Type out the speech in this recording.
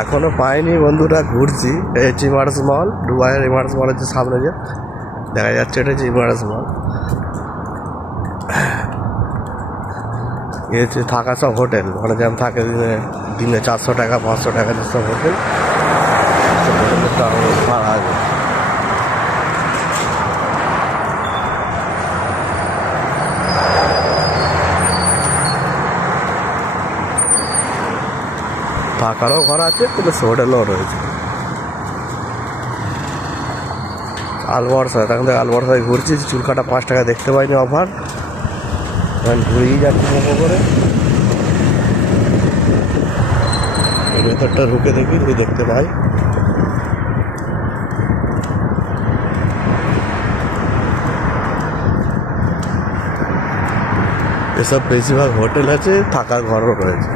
এখনো পাইনি বন্ধুরা, ঘুরছি। এই ইমারস মল, দুবাইয়ের ইমারস মল হচ্ছে সামনে, যে দেখা যাচ্ছে এটা হচ্ছে ইমারস মল। এ হচ্ছে থাকা সব হোটেল, মানে যেমন থাকে দিনে 400 টাকা 500 টাকা সব হোটেল। ভাড়া আছে। থাকারও ঘর আছে, প্লাস হোটেলও রয়েছে। আলবর্ষা, তখন থেকে আলবর্ষায় ঘুরছি, চুল কাটা 5 টাকা দেখতে পাইনি অফার, এখন ঘুরেই যাচ্ছি মোমো করে। ভেতরটা ঢুকে দেখি যদি দেখতে পাই। এসব বেশিরভাগ হোটেল আছে, থাকার ঘরও রয়েছে।